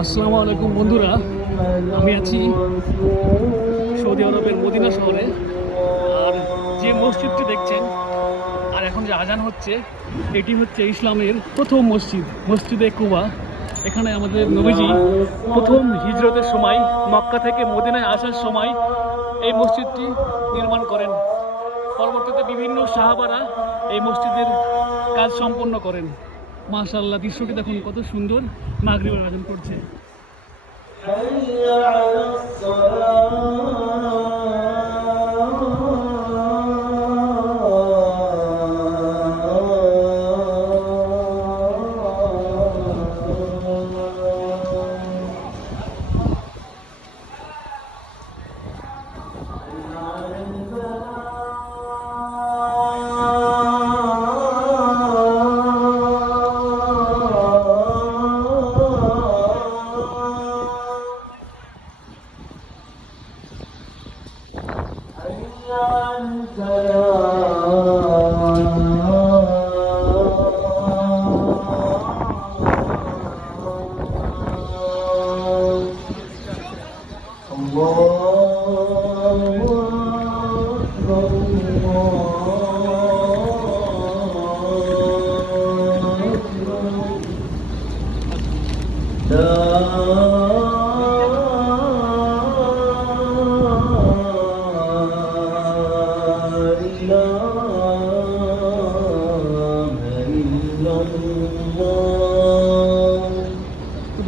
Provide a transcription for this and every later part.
আসসালামু আলাইকুম বন্ধুরা, আমি আছি সৌদি আরবের মদিনা শহরে। আর যে মসজিদটি দেখছেন আর এখন যে আজান হচ্ছে, এটি হচ্ছে ইসলামের প্রথম মসজিদ, মসজিদে কুবা। এখানে আমাদের নবীজি প্রথম হিজরতের সময় মক্কা থেকে মদিনায় আসার সময় এই মসজিদটি নির্মাণ করেন। পরবর্তীতে বিভিন্ন সাহাবারা এই মসজিদের কাজ সম্পন্ন করেন। মাশাআল্লাহ, দৃশ্যটি দেখুন কত সুন্দর। মাগরিবের আয়োজন করছে।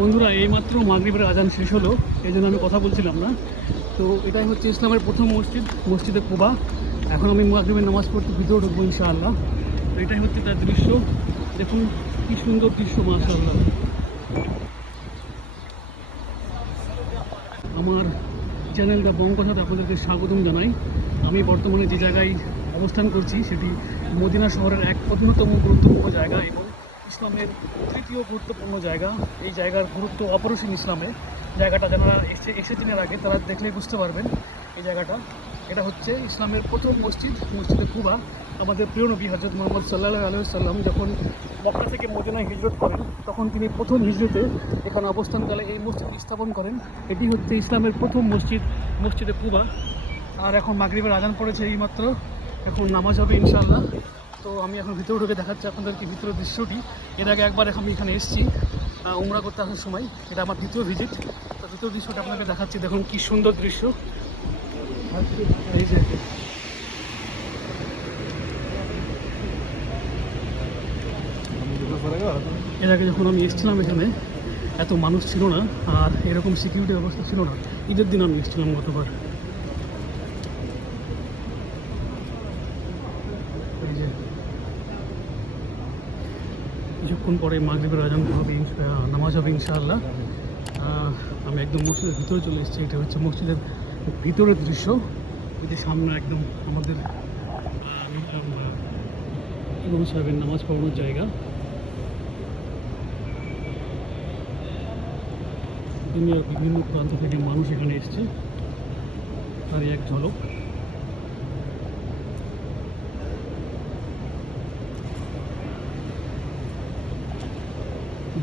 বন্ধুরা, এইমাত্র মাগরিবের আজান শেষ হলো, এই জন্য আমি কথা বলছিলাম না। তো এটাই হচ্ছে ইসলামের প্রথম মসজিদ, মসজিদে কুবা। এখন আমি মাগরিবের নামাজ পড়তে ভিতরে ঢুকবো ইনশাআল্লাহ। তো এটাই হচ্ছে তার দৃশ্য। দেখুন কি সুন্দর দৃশ্য, মাশাআল্লাহ। আমার চ্যানেল দ্য বং কথাতে আপনাদেরকে স্বাগতম জানাই। আমি বর্তমানে যে জায়গায় অবস্থান করছি সেটি মদিনা শহরের এক অন্যতম গুরুত্বপূর্ণ জায়গা এবং ইসলামের তৃতীয় গুরুত্বপূর্ণ জায়গা। এই জায়গার গুরুত্ব অপরিসীম ইসলামে। জায়গাটা যারা এসেছেন এর আগে তারা দেখলেই বুঝতে পারবেন। এই জায়গাটা, এটা হচ্ছে ইসলামের প্রথম মসজিদ, মসজিদে কুবা। আমাদের প্রিয় নবী হযরত মুহাম্মদ সাল্লাল্লাহু আলাইহি ওয়াসাল্লাম যখন মক্কা থেকে মদিনায় হিজরত করেন, তখন তিনি প্রথম হিজরতে এখানে অবস্থানকালে এই মসজিদ স্থাপন করেন। এটি হচ্ছে ইসলামের প্রথম মসজিদ, মসজিদে কুবা। আর এখন মাগরিবের আজান পড়েছে এইমাত্র, এখন নামাজ হবে ইনশাআল্লাহ। তো আমি এখন ভিতরে ঢুকে দেখাচ্ছি আপনাদেরকে ভিতরের দৃশ্যটি। এর আগে একবার আমি এখানে এসেছি উমরা করতে আসার সময়। এটা আমার দ্বিতীয় ভিজিট। তো দ্বিতীয় দৃশ্যটা আপনাকে দেখাচ্ছি। দেখুন কি সুন্দর দৃশ্য। এই যে এর আগে যখন আমি এসেছিলাম এখানে এত মানুষ ছিল না, আর এরকম সিকিউরিটি ব্যবস্থা ছিল না। ঈদের দিন আমি এসেছিলাম গতবার। এই যে কিছুক্ষণ পরে মাগরিবের আজান হবে, নামাজ হবে ইনশাআল্লাহ। আমি একদম মসজিদের ভিতরে চলে এসেছি। এটা হচ্ছে মসজিদের ভিতরের দৃশ্য। ওই যে সামনে একদম আমাদের ইমাম সাহেবের নামাজ পড়ানোর জায়গা। দুনিয়ার বিভিন্ন প্রান্ত থেকে মানুষ এখানে এসছে, তারই এক ঝলক।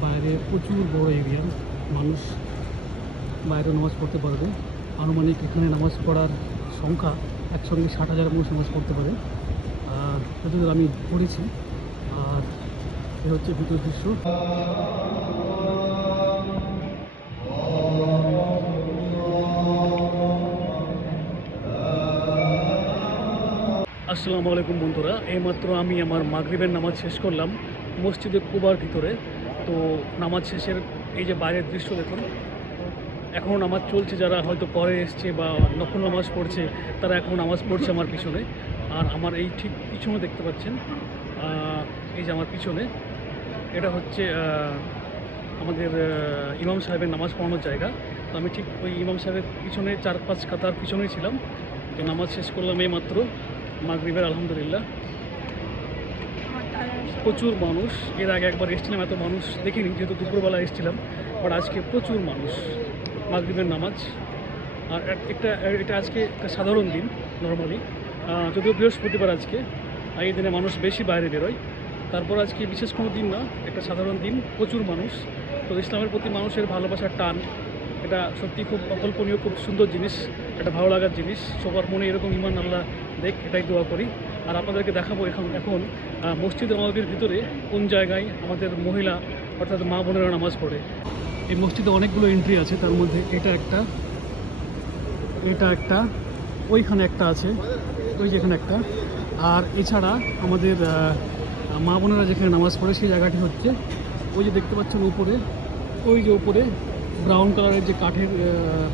বাইরে প্রচুর বড় এরিয়া, মানুষ বাইরে নামাজ পড়তে পারবে। আনুমানিক এখানে নামাজ পড়ার সংখ্যা একসঙ্গে 60,000 মানুষ নামাজ পড়তে পারে, যতদূর আমি পড়েছি। আর এ হচ্ছে ভিতর দৃশ্য। আসসালামু আলাইকুম বন্ধুরা, এইমাত্র আমি আমার মাগরিবের নামাজ শেষ করলাম মসজিদে কুবার ভিতরে। তো নামাজ শেষের এই যে বাইরের দৃশ্য দেখুন। এখনও নামাজ চলছে, যারা হয়তো পরে এসছে বা নফল নামাজ পড়ছে তারা এখনও নামাজ পড়ছে আমার পিছনে। আর আমার এই ঠিক পিছনে দেখতে পাচ্ছেন, এই যে আমার পিছনে, এটা হচ্ছে আমাদের ইমাম সাহেবের নামাজ পড়ানোর জায়গা। তো আমি ঠিক ওই ইমাম সাহেবের পিছনে 4-5 কাতার পিছনেই ছিলাম। তো নামাজ শেষ করলাম এই মাত্র মাগরিবের, আলহামদুলিল্লাহ। প্রচুর মানুষ। এর আগে একবার এসেছিলাম, এত মানুষ দেখিনি, যেহেতু দুপুরবেলা এসেছিলাম। বাট আজকে প্রচুর মানুষ, মাগরিবের নামাজ। আর এটা আজকে একটা সাধারণ দিন নর্মালি, যদিও বৃহস্পতিবার আজকে, এই দিনে মানুষ বেশি বাইরে বেরোয়। তারপর আজকে বিশেষ কোনো দিন না, একটা সাধারণ দিন, প্রচুর মানুষ। তো ইসলামের প্রতি মানুষের ভালোবাসার টান, এটা সত্যি খুব অকল্পনীয়, খুব সুন্দর জিনিস, এটা ভালো লাগার জিনিস। সবার মনে এরকম ইমান আল্লাহ দেখ, এটাই দোয়া করি। আর আপনাদেরকে দেখাবো এখন মসজিদের নববীর ভিতরে কোন জায়গায় আমাদের মহিলা অর্থাৎ মা বোনেরা নামাজ পড়ে। এই মসজিদে অনেকগুলো এন্ট্রি আছে, তার মধ্যে এটা একটা, ওইখানে একটা আছে, ওই যেখানে একটা। আর এছাড়া আমাদের মা বোনেরা যেখানে নামাজ পড়ে সেই জায়গাটি হচ্ছে ওই যে দেখতে পাচ্ছেন উপরে, ওই যে উপরে ব্রাউন কালারের যে কাঠের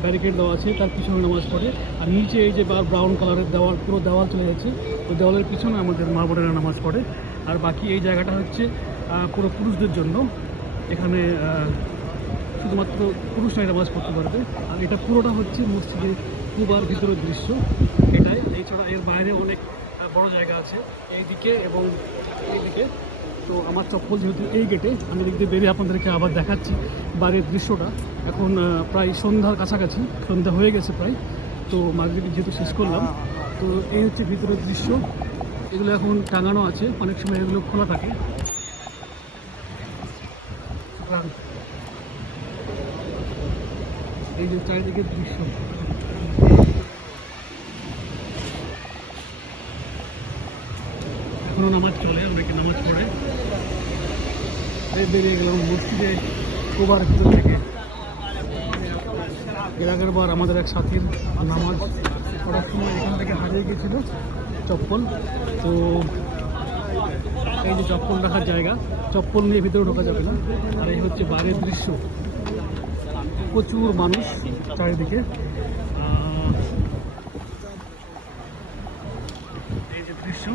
ব্যারিকেড দেওয়া আছে তার পিছনে নামাজ পড়ে। আর নিচে এই যে ব্রাউন কালারের দেওয়াল, পুরো দেওয়াল চলে যাচ্ছে, ওই দেওয়ালের পিছনে আমাদের মা বোনেরা নামাজ পড়ে। আর বাকি এই জায়গাটা হচ্ছে পুরো পুরুষদের জন্য, এখানে শুধুমাত্র পুরুষরাই নামাজ পড়তে পারবে। আর এটা পুরোটা হচ্ছে মসজিদে কুবার ভিতরের দৃশ্য এটাই। এছাড়া এর বাইরে অনেক বড় জায়গা আছে এইদিকে এবং এইদিকে। তো আমার চপ্পল যেহেতু এই গেটে, আমি দিক দিয়ে বেরিয়ে আপনাদেরকে আবার দেখাচ্ছি বাইরের দৃশ্যটা। এখন প্রায় সন্ধ্যার কাছাকাছি, সন্ধ্যা হয়ে গেছে প্রায়। তো মাগরিব যেহেতু শেষ করলাম, তো এই হচ্ছে ভিতরের দৃশ্য। এগুলো এখন টাঙানো আছে, অনেক সময় এগুলো খোলা থাকে। এই যে চারিদিকের দৃশ্য, এখনও নামাজ চলে, অনেকে নামাজ পড়ে। বেরিয়ে গেলাম মসজিদে কুবার ভিতর থেকে। এর আগের বার আমাদের এক সাথীর নামাজ পড়ার সময় এখান থেকে হারিয়ে গিয়েছিল চপ্পল। তো এই যে চপ্পল রাখার জায়গা, চপ্পল নিয়ে ভিতরে ঢোকা যাবে না। আর এই হচ্ছে বাইরের দৃশ্য, প্রচুর মানুষ চারিদিকে। এই যে দৃশ্য,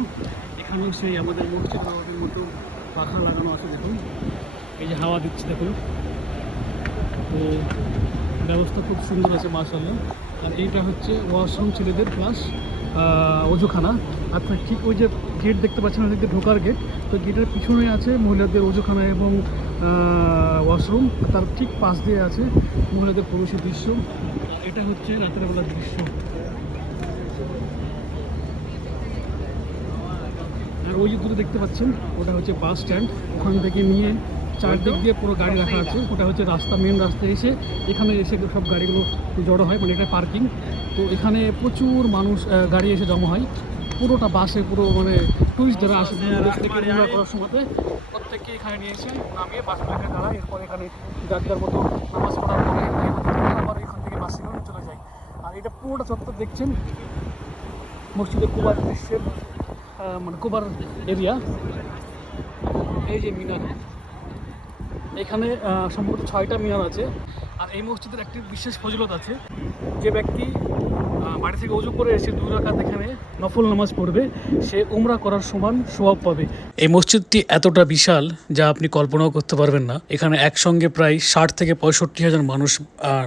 এখানেও সেই আমাদের মসজিদ নববীর মতো পাখা লাগানো আছে, দেখুন এই যে হাওয়া দিচ্ছে দেখুন। তো ব্যবস্থা খুব সুন্দর আছে মাশাআল্লাহ। আর এইটা হচ্ছে ওয়াশরুম ছেলেদের প্লাস ওজুখানা। আপনার ঠিক ওই যে গেট দেখতে পাচ্ছেন, ওদিকে ঢোকার গেট, তো গেটের পিছনে আছে মহিলাদের ওজুখানা এবং ওয়াশরুম, তার ঠিক পাশ দিয়ে আছে মহিলাদের প্রবেশের দৃশ্য। এটা হচ্ছে রাতের বেলার দৃশ্য। আর ওই যে দূরে দেখতে পাচ্ছেন ওটা হচ্ছে বাস স্ট্যান্ড, ওখান থেকে নিয়ে চারদিক দিয়ে পুরো গাড়ি রাখা আছে। ওটা হচ্ছে রাস্তা, মেন রাস্তা এসে এখানে এসে সব গাড়িগুলো জড়ো হয়, মানে এটা পার্কিং। তো এখানে প্রচুর মানুষ গাড়ি এসে জমা হয়, পুরোটা বাসে পুরো মানে টুরিস্ট যারা আসে দেশ থেকে ঘোরা করার সময়তে প্রত্যেককে এখানে নিয়ে এসে নামিয়ে বাসে রেখে দাঁড়ায়। এরপর এখানে যার যার মতো নামাজ পড়ার পরে আবার এখান থেকে বাসে করে চলে যায়। আর এটা পুরোটা চত্বর দেখছেন মসজিদে কুবার দৃশ্যের, মানে কুবার এরিয়া। এই যে মিনার, এখানে সম্ভবত 6টা মিনার আছে। আর এই মসজিদের একটি বিশেষ ফজিলত আছে, যে ব্যক্তি বাড়ি থেকে উজু করে এসে 2 রাকাত এখানে নফল নামাজ পড়বে সে উমরা করার সমান সওয়াব পাবে। এই মসজিদটি এতটা বিশাল যা আপনি কল্পনাও করতে পারবেন না। এখানে একসঙ্গে প্রায় 60 থেকে 65,000 মানুষ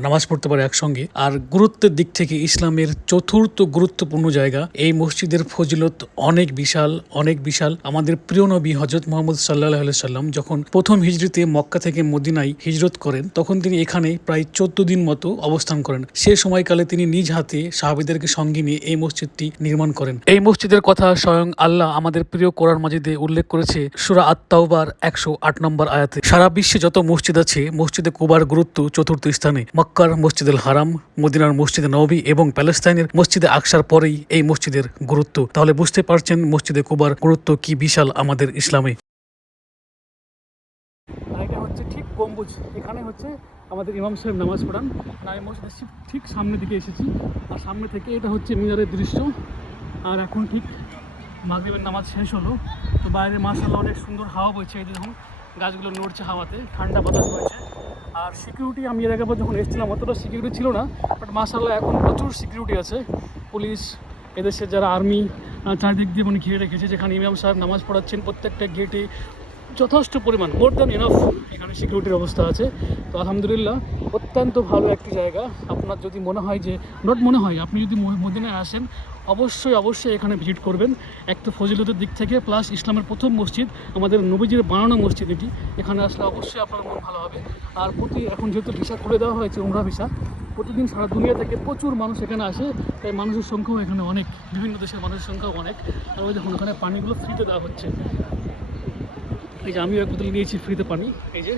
নামাজ পড়তে পারে একসঙ্গে। আর গুরুত্বের দিক থেকে ইসলামের চতুর্থ গুরুত্বপূর্ণ জায়গা। এই মসজিদের ফজিলত অনেক বিশাল, অনেক বিশাল। আমাদের প্রিয় নবী হযরত মুহাম্মদ সাল্লাল্লাহু আলাইহি সাল্লাম যখন প্রথম হিজরতে মক্কা থেকে মদিনায় হিজরত করেন, তখন তিনি এখানে প্রায় 14 দিন মতো অবস্থান করেন। সে সময়কালে তিনি নিজ হাতে সাহাবীদেরকে সঙ্গে নিয়ে এই মসজিদটি নির্মাণ করেন। এই মসজিদের কথা স্বয়ং আল্লাহ আমাদের প্রিয় কোরআন মাজিদে উল্লেখ করেছে সূরা আত-তাওবার 108 নম্বর আয়াতে। সারা বিশ্বে যত মসজিদ আছে, মসজিদে কুবার গুরুত্ব চতুর্থ স্থানে। মক্কার মসজিদুল হারাম, মদিনার মসজিদে নববী এবং প্যালেস্তাইনের মসজিদে আকসার পরেই এই মসজিদের গুরুত্ব। তাহলে বুঝতে পারছেন মসজিদে কুবার গুরুত্ব কি বিশাল আমাদের ইসলামে। এটা হচ্ছে ঠিক গম্বুজ, এখানে হচ্ছে আমাদের ইমাম সাহেব নামাজ পড়ান। আমি মসজিদের ঠিক সামনের দিকে এসেছি, আর সামনে থেকে এটা হচ্ছে মিনারের দৃশ্য। আর এখন ঠিক মাগরিবের নামাজ শেষ হলো, তো বাইরে মাশাআল্লাহ অনেক সুন্দর হাওয়া বইছে। এই দেখুন গাছগুলো নড়ছে হাওয়াতে, ঠান্ডা বাতাস বইছে। আর সিকিউরিটি, আমি এর আগেবার যখন এসেছিলাম অতটা সিকিউরিটি ছিল না, বাট মাশাআল্লাহ এখন প্রচুর সিকিউরিটি আছে। পুলিশ, এদেশের যারা আর্মি চারদিক দিয়ে মানে ঘিরে রেখেছে। যেখানে ইমাম সাহেব নামাজ পড়াচ্ছেন প্রত্যেকটা গেটে যথেষ্ট পরিমাণ, মোর দ্যান এনাফ এখানে সিকিউরিটির অবস্থা আছে। তো আলহামদুলিল্লাহ অত্যন্ত ভালো একটি জায়গা। আপনার যদি মনে হয় যে আপনি যদি মদিনায় আসেন, অবশ্যই এখানে ভিজিট করবেন। এক তো ফজিলতের দিক থেকে, প্লাস ইসলামের প্রথম মসজিদ, আমাদের নবীজির বানানো মসজিদ এটি। এখানে আসলে অবশ্যই আপনার মন ভালো হবে। আর এখন যেহেতু ভিসা খুলে দেওয়া হয়েছে, উমরা ভিসা, প্রতিদিন সারা দুনিয়া থেকে প্রচুর মানুষ এখানে আসে। তাই মানুষের সংখ্যাও এখানে অনেক, বিভিন্ন দেশের মানুষের সংখ্যাও অনেক। আর ওই দেখুন ওখানে পানিগুলো ফ্রিতে দেওয়া হচ্ছে। এই যে আমিও এক বোতল নিয়েছি ফ্রিতে পানি, এই যে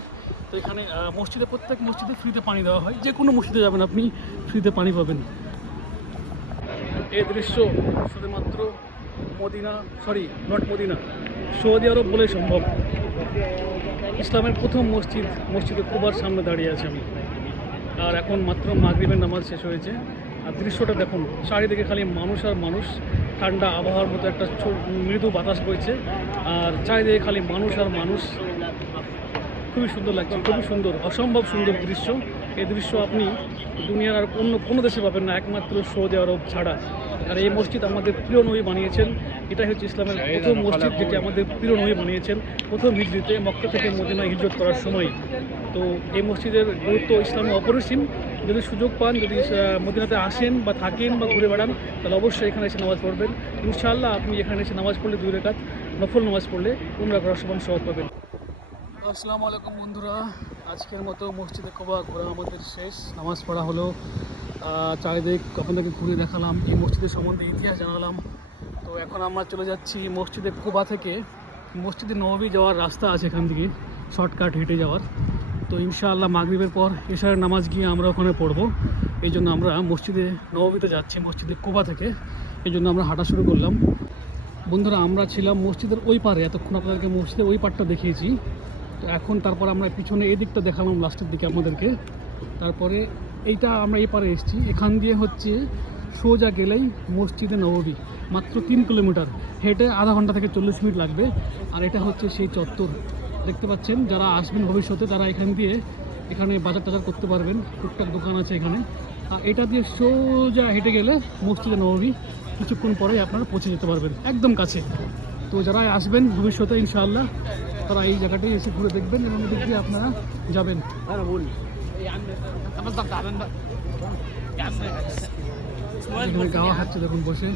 তো এখানে মসজিদে প্রত্যেক মসজিদে ফ্রিতে পানি দেওয়া হয়, যে কোনো মসজিদে যাবেন আপনি ফ্রিতে পানি পাবেন। এই দৃশ্য শুধুমাত্র মদিনা সৌদি আরব বলে সম্ভব। ইসলামের প্রথম মসজিদে কুবার সামনে দাঁড়িয়ে আছি আমি। আর এখন মাত্র মাগরিবের নামাজ শেষ হয়েছে। আর দৃশ্যটা দেখুন, চারিদিকে খালি মানুষ আর মানুষ, ঠান্ডা আবহাওয়ার মতো একটা মৃদু বাতাস বইছে, আর চারিদিকে খালি মানুষ আর মানুষ। খুবই সুন্দর লাগছে, খুবই সুন্দর, অসম্ভব সুন্দর দৃশ্য। এই দৃশ্য আপনি দুনিয়ার আর অন্য কোনো দেশে পাবেন না, একমাত্র সৌদি আরব ছাড়া। আর এই মসজিদ আমাদের প্রিয় নবী বানিয়েছেন। এটাই হচ্ছে ইসলামের প্রথম মসজিদ, যেটি আমাদের প্রিয় নবী বানিয়েছেন প্রথম হিজরিতে মক্কা থেকে মদিনায় হিজরত করার সময়। তো এই মসজিদের গুরুত্ব ইসলামে অপরিসীম। যদি সুযোগ পান, যদি মদিনাতে আসেন বা থাকেন বা ঘুরে বেড়ান, তাহলে অবশ্যই এখানে এসে নামাজ পড়বেন। ইনশাআল্লাহ আপনি এখানে এসে নামাজ পড়লে 2 রাকাত নফল নামাজ পড়লে উমরা করার সমান সওয়াব পাবেন। আসসালামু আলাইকুম বন্ধুরা, আজকের মতো মসজিদে কুবা ঘোরা আমাদের শেষ। নামাজ পড়া হলো, চারিদিক আপনাদেরকে ঘুরে দেখালাম, এই মসজিদের সম্বন্ধে ইতিহাস জানালাম। তো এখন আমরা চলে যাচ্ছি মসজিদে কুবা থেকে মসজিদে নববী যাওয়ার রাস্তা আছে, এখান থেকে শর্টকাট হেঁটে যাওয়ার। তো ইনশাআল্লাহ মাগরিবের পর এশারের নামাজ গিয়ে আমরা ওখানে পড়বো। এই জন্য আমরা মসজিদে নববীতে যাচ্ছি মসজিদে কুবা থেকে, এই জন্য আমরা হাঁটা শুরু করলাম। বন্ধুরা, আমরা ছিলাম মসজিদের ওই পারে, এতক্ষণ আপনাদেরকে মসজিদের ওই পারটা দেখিয়েছি। তো এখন তারপর আমরা পিছনে এই দিকটা দেখালাম লাস্টের দিকে আপনাদেরকে। তারপরে এইটা আমরা এই পারে এসেছি, এখান দিয়ে হচ্ছে সোজা গেলেই মসজিদে নববী, মাত্র 3 কিলোমিটার, হেঁটে আধা ঘন্টা থেকে 40 মিনিট লাগবে। আর এটা হচ্ছে সেই চত্বর দেখতে পাচ্ছেন। যারা আসবেন ভবিষ্যতে তারা এখান দিয়ে এখানে বাজার টাজার করতে পারবেন, টুকটাক দোকান আছে এখানে। আর এটা দিয়ে সোজা হেঁটে গেলে মসজিদে নববী কিছুক্ষণ পরেই আপনারা পৌঁছে যেতে পারবেন, একদম কাছে। তো যারা আসবেন ভবিষ্যতে ইনশাআল্লাহ তারা এই জায়গাটাই এসে ঘুরে দেখবেন এবং এদিক দিয়ে আপনারা যাবেন। এখানে গাওয়া খাচ্ছে দেখুন বসে।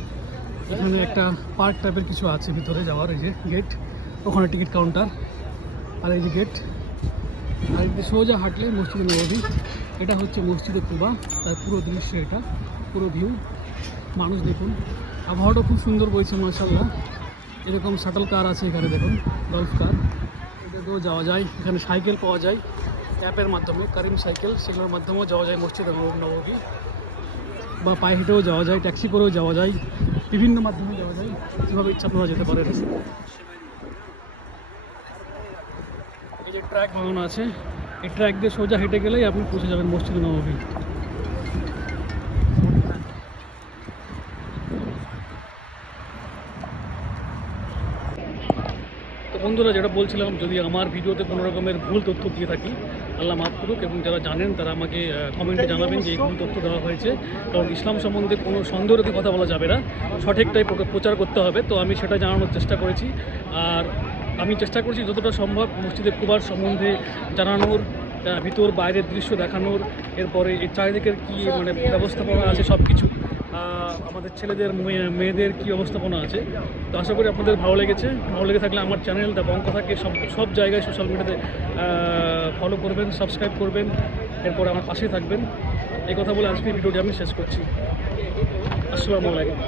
এখানে একটা পার্ক টাইপের কিছু আছে ভিতরে যাওয়ার, এই যে গেট, ওখানে টিকিট কাউন্টার, আর এই যে গেট। আর এই সোজা হাঁটলে মসজিদে নববী। এটা হচ্ছে মসজিদে কুবা, তার পুরো দৃশ্য, এটা পুরো ভিউ। মানুষ দেখুন, আবহাওয়াটা খুব সুন্দর বইছে মাশাআল্লাহ। এরকম শাটল কার আছে এখানে দেখুন, গল্ফ কার, এটাতেও যাওয়া যায়। এখানে সাইকেল পাওয়া যায় অ্যাপের মাধ্যমে, কারিম সাইকেল, সেগুলোর মাধ্যমেও যাওয়া যায় মসজিদে নববী। বা পায়ে হেঁটেও যাওয়া যায়, ট্যাক্সি করেও যাওয়া যায়, বিভিন্ন মাধ্যমে যাওয়া যায়, যেভাবে ইচ্ছা আপনারা যেতে পারেন। এই যে ট্র্যাক বানানো আছে, এই ট্র্যাক দিয়ে সোজা হেঁটে গেলেই আপনি পৌঁছে যাবেন মসজিদে নববী। তো বন্ধুরা, যেটা বলছিলাম, যদি আমার ভিডিওতে কোনো রকমের ভুল তথ্য দিয়ে থাকি আল্লাহ মাফ করুক, এবং যারা জানেন তারা আমাকে কমেন্টে জানাবেন যে এই ভুল তথ্য দেওয়া হয়েছে। কারণ ইসলাম সম্বন্ধে কোনো সন্দেহ রেখে কথা বলা যাবে না, সঠিকটাই প্রচার করতে হবে। তো আমি সেটা জানানোর চেষ্টা করেছি। আর আমি চেষ্টা করছি যতটা সম্ভব মসজিদে কুবার সম্বন্ধে জানানোর, ভিতর বাইরের দৃশ্য দেখানোর, এরপরে এই চারিদিকের কী মানে ব্যবস্থাপনা আছে সব কিছু, আমাদের ছেলেদের মেয়েদের কী অবস্থাপনা আছে। তো আশা করি আপনাদের ভালো লেগেছে। ভালো লেগে থাকলে আমার চ্যানেল দ্য বং কথাকে সব জায়গায় সোশ্যাল মিডিয়াতে ফলো করবেন, সাবস্ক্রাইব করবেন, এরপরে আমার পাশেই থাকবেন। এই কথা বলে আজকের ভিডিওটি আমি শেষ করছি। আসসালামু আলাইকুম।